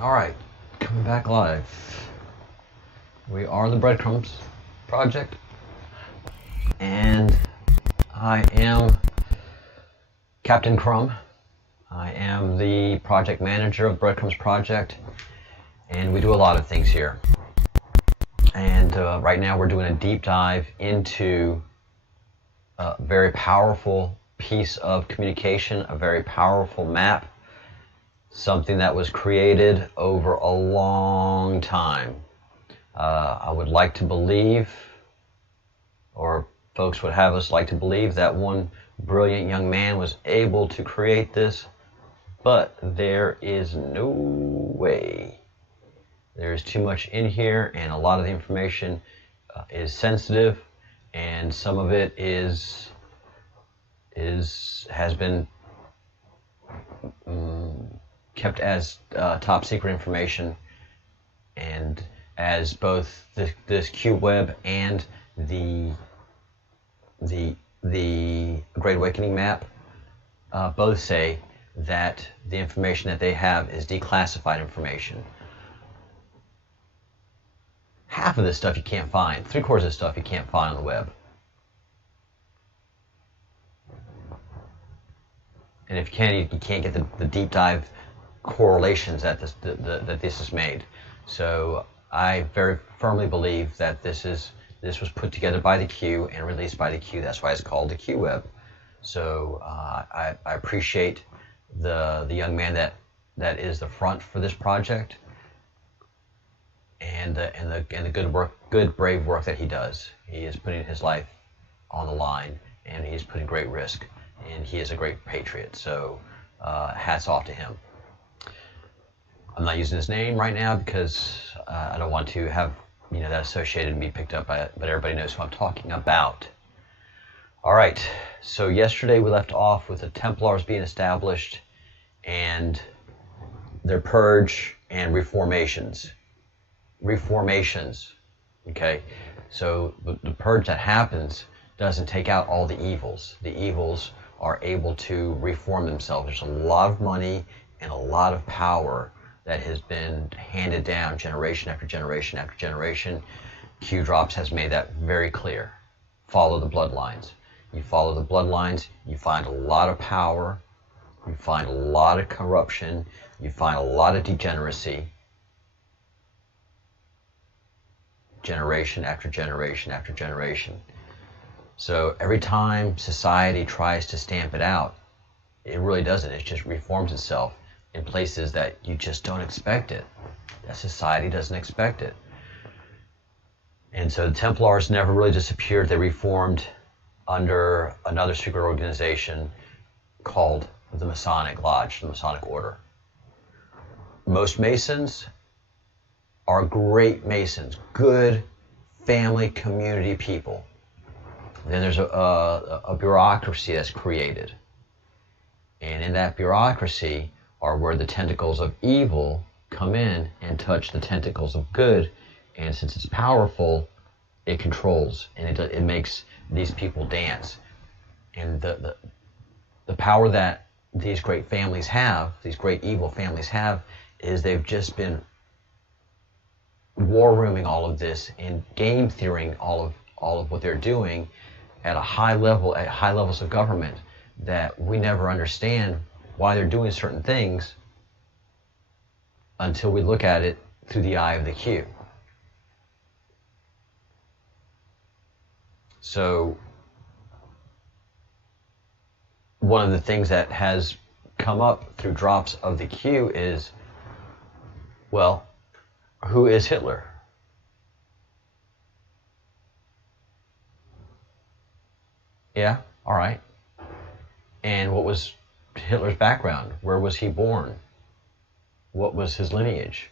Alright, coming back live. We are the Breadcrumbs project, and I am Captain Crumb. I am the project manager of the Breadcrumbs project, and we do a lot of things here. And right now we're doing a deep dive into a very powerful piece of communication, a very powerful map, something that was created over a long time. I would like to believe, or folks would have us like to believe, that one brilliant young man was able to create this, but there is no way. There's too much in here, and a lot of the information is sensitive, and some of it has been kept as top secret information, and as both this Q web and the Great Awakening map both say that the information that they have is declassified information. Half of this stuff you can't find. 3/4 of this stuff you can't find on the web. And if you can, you can't get the deep dive correlations that this is made. So I very firmly believe that this was put together by the Q and released by the Q. That's why it's called the Q web. So I appreciate the young man that is the front for this project, and the good brave work that he does. He is putting his life on the line, and he's putting great risk, and he is a great patriot. So hats off to him. I'm not using his name right now because I don't want to have that associated and be picked up by it, but everybody knows who I'm talking about. All right, so yesterday we left off with the Templars being established and their purge and reformations. Okay, so the purge that happens doesn't take out all the evils. The evils are able to reform themselves. There's a lot of money and a lot of power that has been handed down generation after generation after generation. Q Drops has made that very clear. Follow the bloodlines. You follow the bloodlines, you find a lot of power, you find a lot of corruption, you find a lot of degeneracy. Generation after generation after generation. So every time society tries to stamp it out, it really doesn't. It just reforms itself in places that you just don't expect it. That society doesn't expect it. And so the Templars never really disappeared. They reformed under another secret organization called the Masonic Lodge, the Masonic Order. Most Masons are great Masons, good family community people. Then there's a bureaucracy that's created. And in that bureaucracy are where the tentacles of evil come in and touch the tentacles of good. And since it's powerful, it controls, and it makes these people dance. And the power that these great families have, these great evil families have, is they've just been war rooming all of this and game theorying all of what they're doing at a high level, at high levels of government, that we never understand why they're doing certain things until we look at it through the eye of the Q. So one of the things that has come up through drops of the Q is, well, who is Hitler? Yeah, all right. And what was Hitler's background? Where was he born? What was his lineage?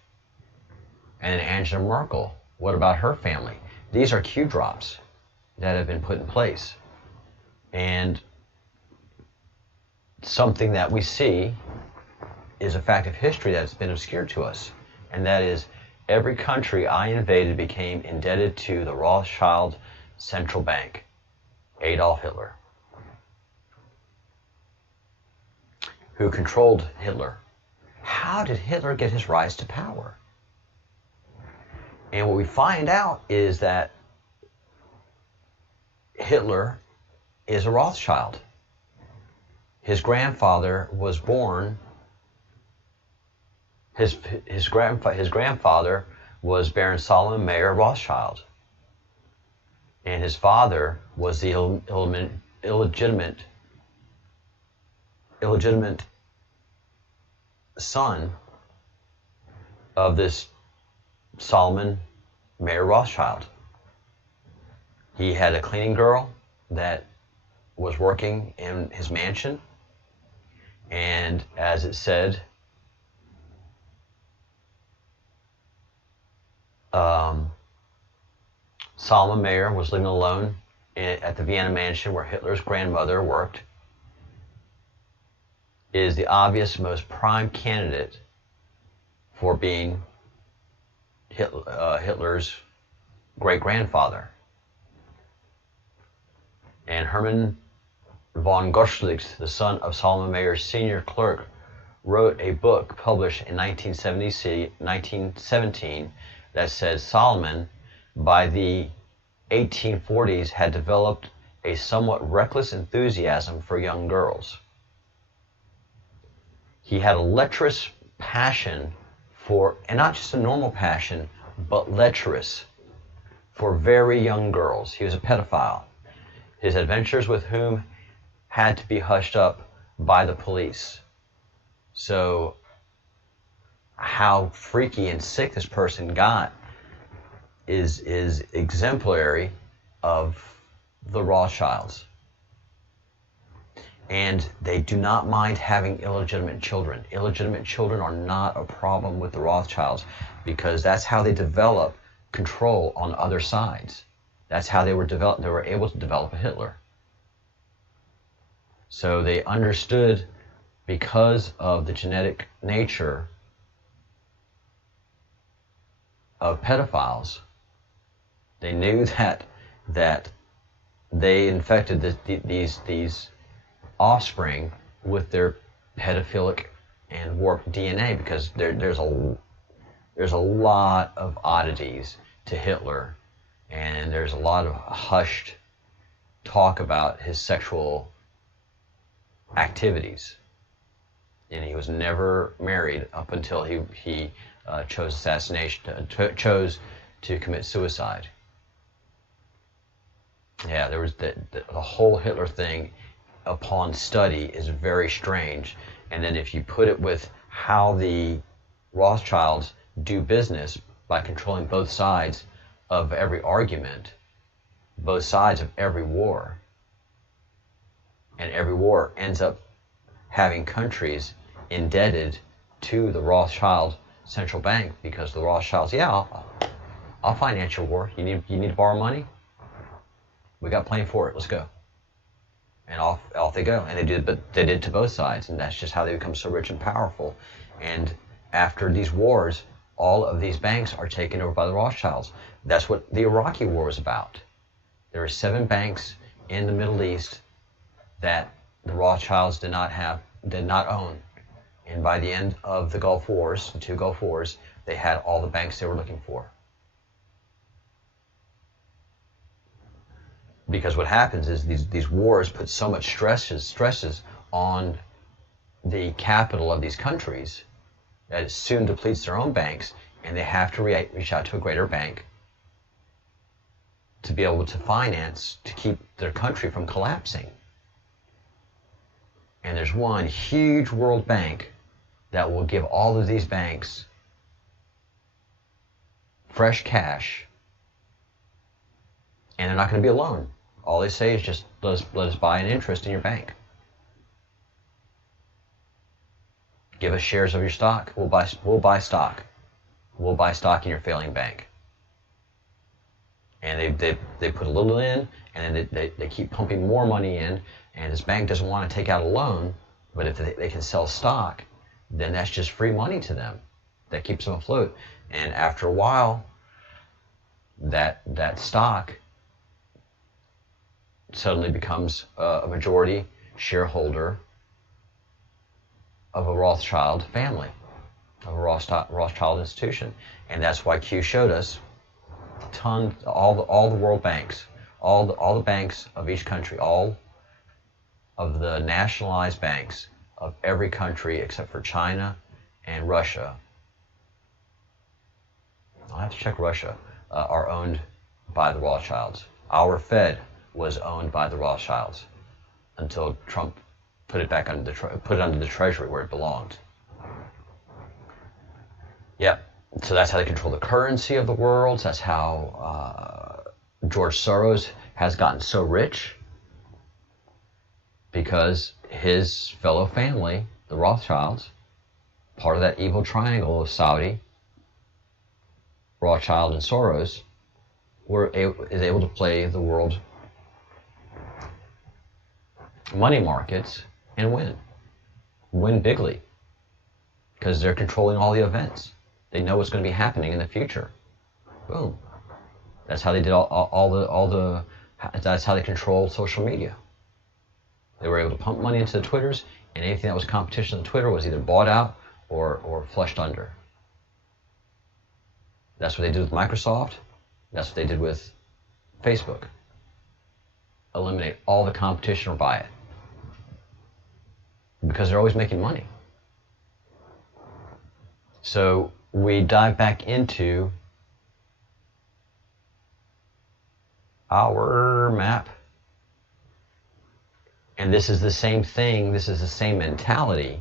And Angela Merkel, what about her family? These are Q drops that have been put in place. And something that we see is a fact of history that's been obscured to us. And that is, every country I invaded became indebted to the Rothschild Central Bank, Adolf Hitler. Who controlled Hitler? how did Hitler get his rise to power? And what we find out is that Hitler is a Rothschild. His grandfather was born. His grandfather was Baron Solomon Mayer Rothschild, and his father was the illegitimate son of this Solomon Mayer Rothschild. He had a cleaning girl that was working in his mansion, and as it said, Solomon Mayer was living alone at the Vienna mansion where Hitler's grandmother worked. Is the obvious, most prime candidate for being Hitler's great-grandfather. And Hermann von Gottschalk, the son of Solomon Mayer's senior clerk, wrote a book published in 1917 that said Solomon, by the 1840s, had developed a somewhat reckless enthusiasm for young girls. He had a lecherous passion for, and not just a normal passion, but lecherous, for very young girls. He was a pedophile. His adventures with whom had to be hushed up by the police. So how freaky and sick this person got is exemplary of the Rothschilds. And they do not mind having illegitimate children. Illegitimate children are not a problem with the Rothschilds, because that's how they develop control on other sides. That's how they were able to develop a Hitler. So they understood, because of the genetic nature of pedophiles, they knew that they infected these offspring with their pedophilic and warped DNA, because there's a lot of oddities to Hitler, and there's a lot of hushed talk about his sexual activities. And he was never married up until he chose to commit suicide. Yeah, there was the whole Hitler thing, upon study, is very strange. And then if you put it with how the Rothschilds do business, by controlling both sides of every argument, both sides of every war, and every war ends up having countries indebted to the Rothschild central bank, because the Rothschilds, yeah, I'll finance your war. You need to borrow money? We got plenty for it. Let's go. And off they go. And they did to both sides, and that's just how they become so rich and powerful. And after these wars, all of these banks are taken over by the Rothschilds. That's what the Iraqi war was about. There were 7 banks in the Middle East that the Rothschilds did not own. And by the end of the Gulf Wars, the 2 Gulf Wars, they had all the banks they were looking for. Because what happens is these wars put so much stresses on the capital of these countries that it soon depletes their own banks, and they have to reach out to a greater bank to be able to finance, to keep their country from collapsing. And there's one huge world bank that will give all of these banks fresh cash, and they're not going to be a loan. All they say is just let us buy an interest in your bank. Give us shares of your stock. We'll buy stock. We'll buy stock in your failing bank. And they put a little in, and then they keep pumping more money in, and this bank doesn't want to take out a loan, but if they can sell stock, then that's just free money to them. That keeps them afloat. And after a while, that stock suddenly becomes a majority shareholder of a Rothschild family. of a Rothschild institution. And that's why Q showed us all the world banks, all the banks of each country, all of the nationalized banks of every country except for China and Russia. I'll have to check Russia, are owned by the Rothschilds. Our Fed was owned by the Rothschilds until Trump put it back under the Treasury where it belonged. Yep. So that's how they control the currency of the world. That's how George Soros has gotten so rich, because his fellow family, the Rothschilds, part of that evil triangle of Saudi, Rothschild, and Soros, is able to play the world money markets and win bigly, because they're controlling all the events. They know what's going to be happening in the future. Boom. That's how they did that's how they control social media. They were able to pump money into the Twitters, and anything that was competition on Twitter was either bought out or flushed under. That's what they did with Microsoft. That's what they did with Facebook. Eliminate all the competition or buy it. Because they're always making money. So we dive back into our map. And this is the same thing. This is the same mentality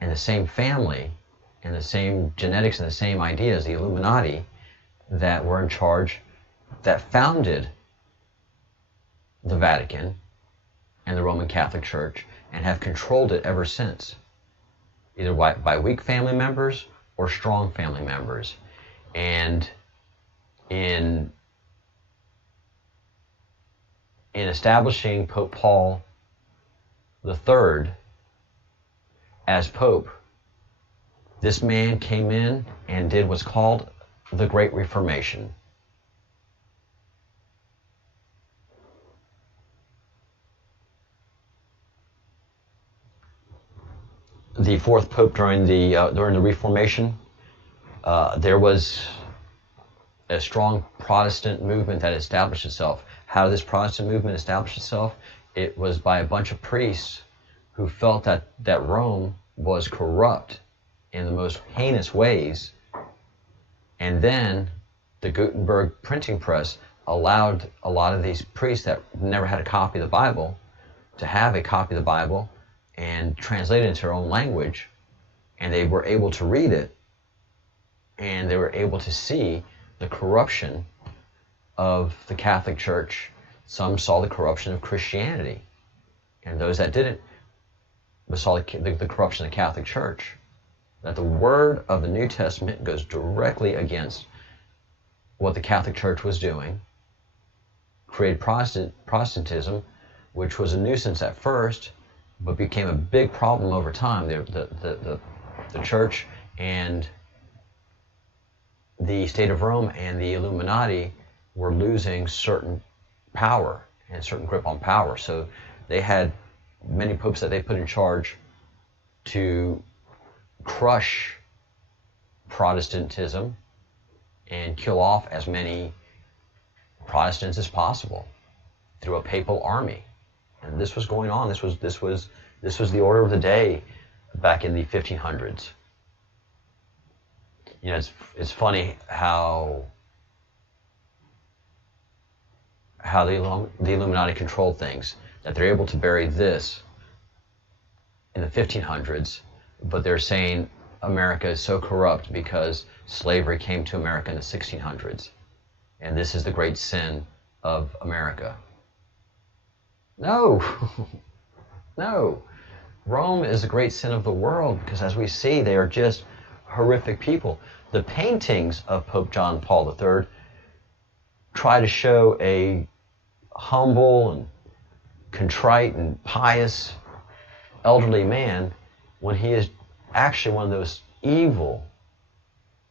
and the same family and the same genetics and the same ideas, the Illuminati, that were in charge, that founded the Vatican and the Roman Catholic Church, and have controlled it ever since, either by weak family members or strong family members. And in establishing Pope Paul III as Pope, this man came in and did what's called the Great Reformation. The fourth Pope during the Reformation, there was a strong Protestant movement that established itself. How did this Protestant movement establish itself? It was by a bunch of priests who felt that Rome was corrupt in the most heinous ways. And then the Gutenberg printing press allowed a lot of these priests that never had a copy of the Bible to have a copy of the Bible and translate it into their own language. And they were able to read it, and they were able to see the corruption of the Catholic Church. Some saw the corruption of Christianity, and those that didn't saw the corruption of the Catholic Church. That the word of the New Testament goes directly against what the Catholic Church was doing, created Protestantism, which was a nuisance at first, but became a big problem over time. The Church and the State of Rome and the Illuminati were losing certain power and certain grip on power. So they had many popes that they put in charge to crush Protestantism and kill off as many Protestants as possible through a papal army. And this was going on. This was the order of the day back in the 1500s. You know, it's funny how the Illuminati controlled things, that they're able to bury this in the 1500s, but they're saying America is so corrupt because slavery came to America in the 1600s, and this is the great sin of America. No, no. Rome is the great sin of the world, because as we see, they are just horrific people. The paintings of Pope John Paul III try to show a humble and contrite and pious elderly man when he is actually one of those evil,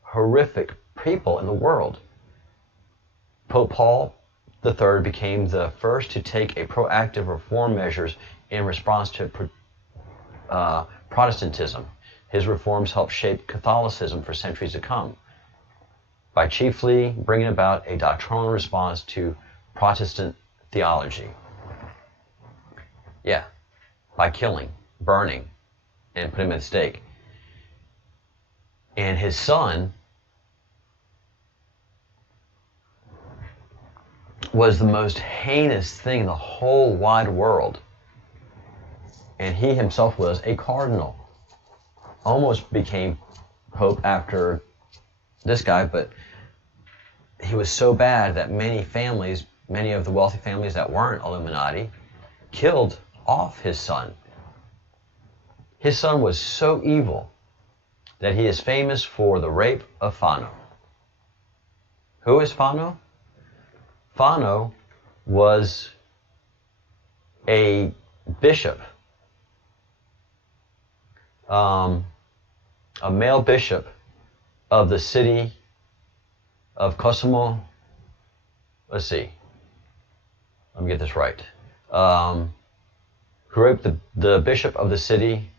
horrific people in the world. Pope Paul III became the first to take a proactive reform measures in response to Protestantism. His reforms helped shape Catholicism for centuries to come, by chiefly bringing about a doctrinal response to Protestant theology. Yeah, by killing, burning, and putting him at stake. And his son was the most heinous thing in the whole wide world. And he himself was a cardinal. Almost became pope after this guy, but he was so bad that many families, many of the wealthy families that weren't Illuminati, killed off his son. His son was so evil that he is famous for the rape of Fano. Who is Fano? Fano was a bishop, a male bishop of the city of Kosovo. Let's see. Let me get this right. Who raped the bishop of the city,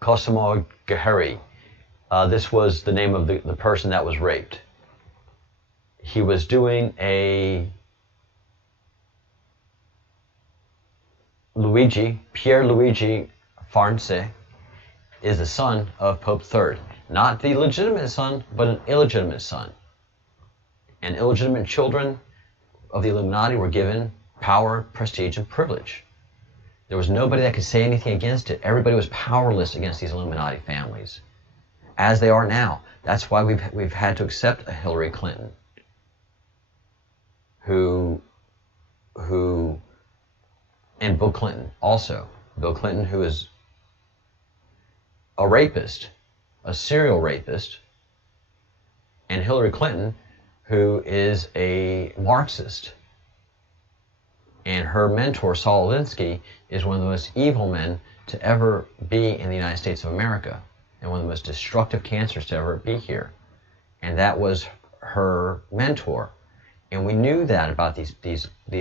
Kosovo Gahari. This was the name of the person that was raped. He was doing a Pierre Luigi Farnese is the son of Pope III. Not the legitimate son, but an illegitimate son. And illegitimate children of the Illuminati were given power, prestige, and privilege. There was nobody that could say anything against it. Everybody was powerless against these Illuminati families, as they are now. That's why we've had to accept a Hillary Clinton, and Bill Clinton also. Bill Clinton, who is a rapist, a serial rapist, and Hillary Clinton, who is a Marxist. And her mentor, Saul Alinsky, is one of the most evil men to ever be in the United States of America, and one of the most destructive cancers to ever be here. And that was her mentor. And we knew that about these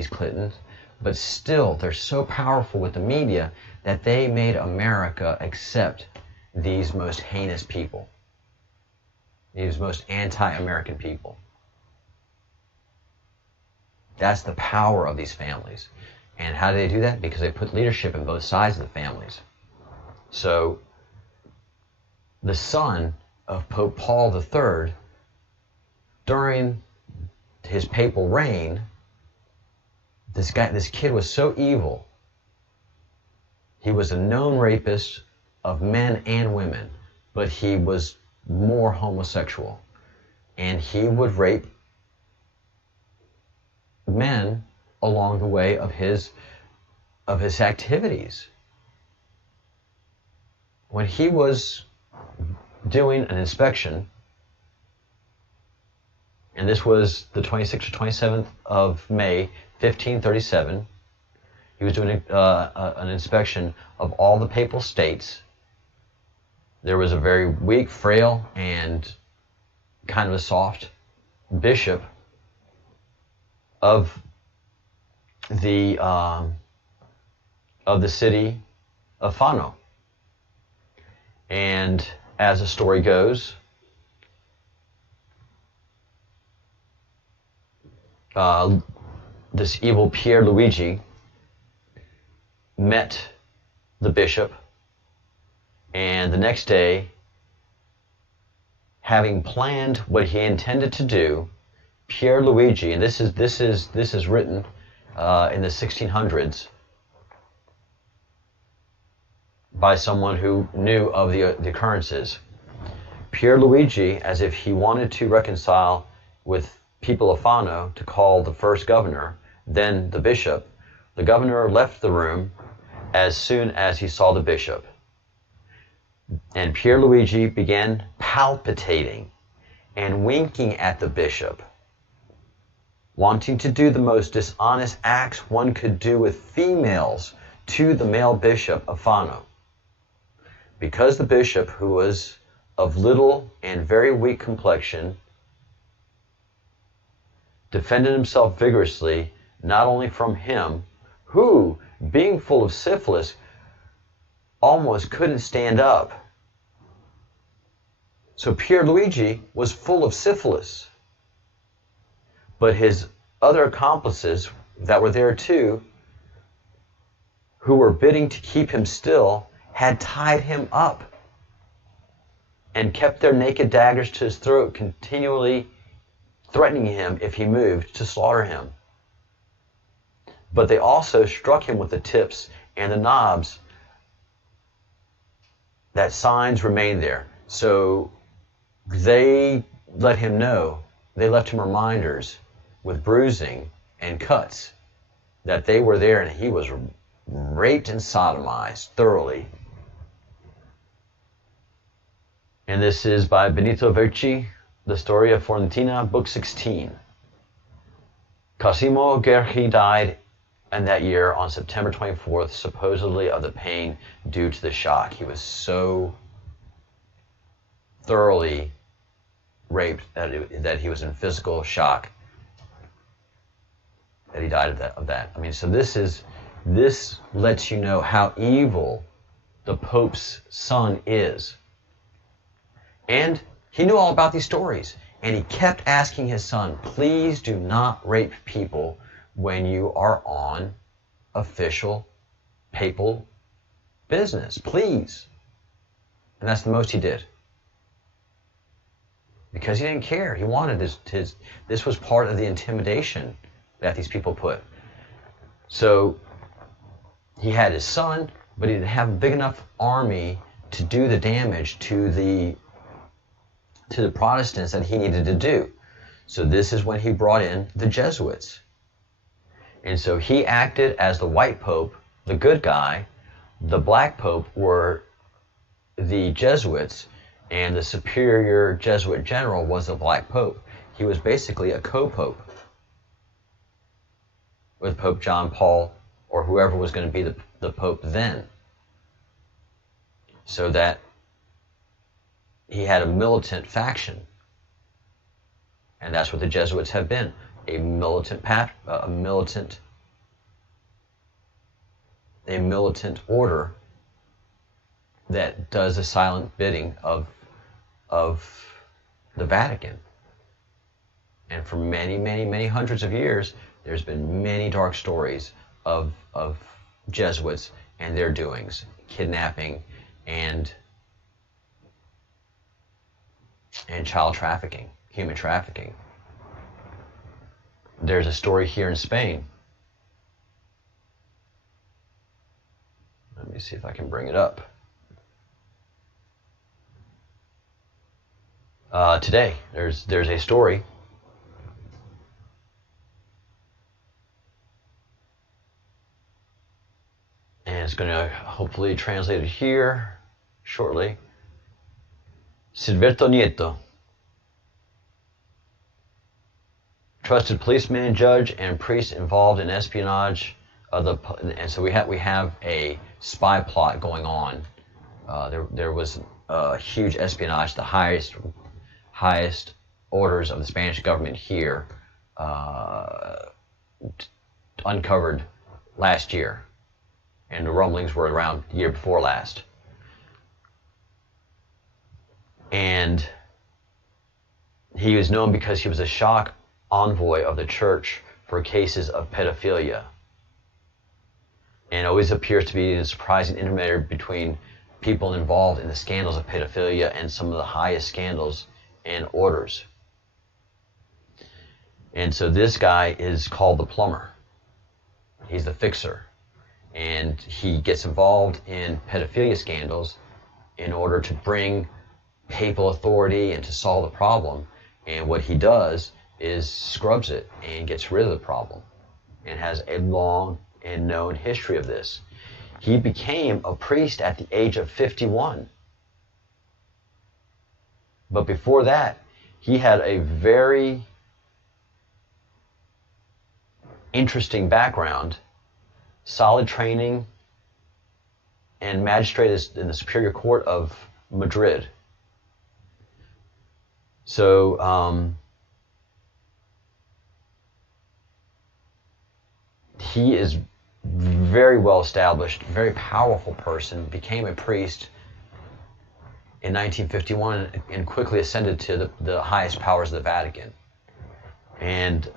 Clintons, but still, they're so powerful with the media that they made America accept these most heinous people, these most anti-American people. That's the power of these families. And how do they do that? Because they put leadership in both sides of the families. So, the son of Pope Paul III, during his papal reign, this kid was so evil. He was a known rapist of men and women, but he was more homosexual. And he would rape men along the way of his activities. When he was doing an inspection, and this was the 26th or 27th of May, 1537, he was doing an inspection of all the papal states. There was a very weak, frail, and kind of a soft bishop of the city of Fano. And as the story goes, this evil Pierre Luigi met the bishop, and the next day, having planned what he intended to do, Pierre Luigi, and this is written in the 1600s by someone who knew of the occurrences. Pierre Luigi, as if he wanted to reconcile with people of Fano, to call the first governor, then the bishop. The governor left the room as soon as he saw the bishop. And Pierre Luigi began palpitating and winking at the bishop, wanting to do the most dishonest acts one could do with females to the male bishop of Fano. Because the bishop, who was of little and very weak complexion, defended himself vigorously, not only from him, who, being full of syphilis, almost couldn't stand up, So Pierluigi was full of syphilis. But his other accomplices that were there too, who were bidding to keep him still, had tied him up and kept their naked daggers to his throat, continually threatening him if he moved to slaughter him. But they also struck him with the tips and the knobs. That signs remained there. So they let him know, they left him reminders with bruising and cuts that they were there and he was raped and sodomized thoroughly. And this is by Benito Vecchi, The Story of Florentina, Book 16. Cosimo Guerchi died in that year on September 24th, supposedly of the pain due to the shock. He was so thoroughly raped that he was in physical shock that he died of that. I mean, so this lets you know how evil the Pope's son is. And he knew all about these stories. And he kept asking his son, please do not rape people when you are on official papal business. Please. And that's the most he did. Because he didn't care. He wanted this was part of the intimidation that these people put. So he had his son, but he didn't have a big enough army to do the damage to the Protestants that he needed to do. So this is when he brought in the Jesuits. And so he acted as the white pope, the good guy. The black pope were the Jesuits, and the superior Jesuit general was the black pope. He was basically a co-pope with Pope John Paul, or whoever was going to be the pope then. So that he had a militant faction. And that's what the Jesuits have been, a militant order that does the silent bidding of the Vatican. And for many, many, many hundreds of years, there's been many dark stories of Jesuits and their doings, kidnapping and child trafficking, human trafficking. There's a story here in Spain. Let me see if I can bring it up. Today, there's a story and it's going to hopefully translate it here shortly. Silberto Nieto, trusted policeman, judge, and priest involved in espionage and so we have a spy plot going on. There was a huge espionage, the highest orders of the Spanish government here, uncovered last year, and the rumblings were around the year before last. And he was known because he was a shock envoy of the church for cases of pedophilia, and always appears to be a surprising intermediary between people involved in the scandals of pedophilia and some of the highest scandals and orders. And so this guy is called the plumber. He's the fixer. And he gets involved in pedophilia scandals in order to bring papal authority and to solve the problem. And what he does is scrubs it and gets rid of the problem, and has a long and known history of this. He became a priest at the age of 51. But before that, he had a very interesting background, solid training, and magistrate in the Superior Court of Madrid. So he is very well established, very powerful person, became a priest in 1951 and quickly ascended to the highest powers of the Vatican. And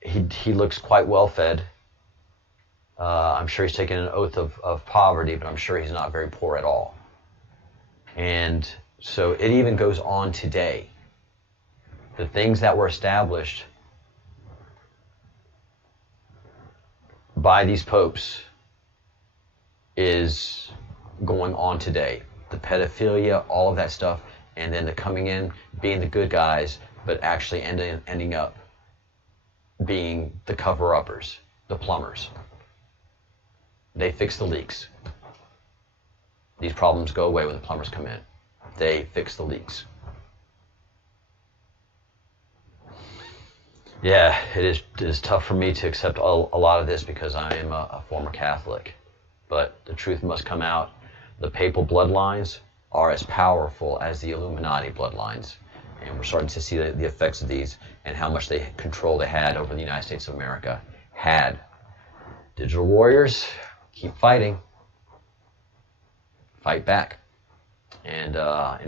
he looks quite well fed. I'm sure he's taken an oath of poverty, but I'm sure he's not very poor at all. And so it even goes on today. The things that were established by these popes is going on today. The pedophilia, all of that stuff, and then the coming in, being the good guys, but actually ending up being the cover-uppers, the plumbers. They fix the leaks. These problems go away when the plumbers come in. They fix the leaks. Yeah, it is tough for me to accept a lot of this because I am a former Catholic. But the truth must come out. The papal bloodlines are as powerful as the Illuminati bloodlines. And we're starting to see the effects of these and how much control they had over the United States of America. Digital warriors, keep fighting. Fight back. And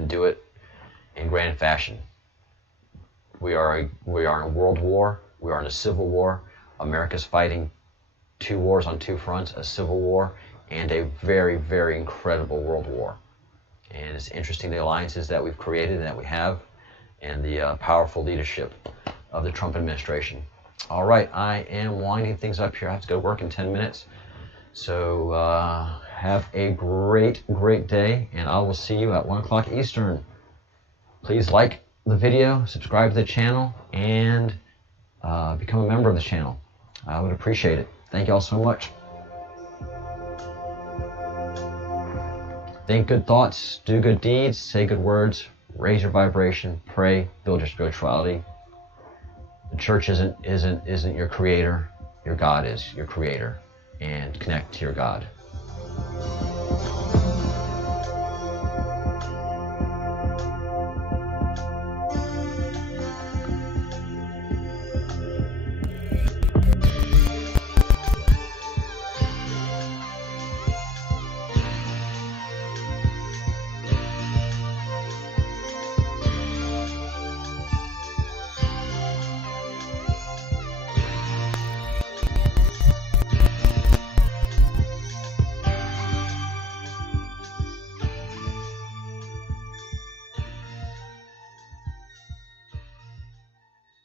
do it in grand fashion. We are in a world war. We are in a civil war. America's fighting 2 wars on 2 fronts, a civil war and a very, very incredible world war. And it's interesting the alliances that we've created and that we have and the powerful leadership of the Trump administration. All right, I am winding things up here. I have to go to work in 10 minutes. So have a great, great day, and I will see you at 1 o'clock Eastern. Please like the video, subscribe to the channel, and become a member of the channel. I would appreciate it. Thank you all so much. Think good thoughts, do good deeds, say good words, raise your vibration, pray, build your spirituality. The church isn't your creator. Your God is your creator, and connect to your God.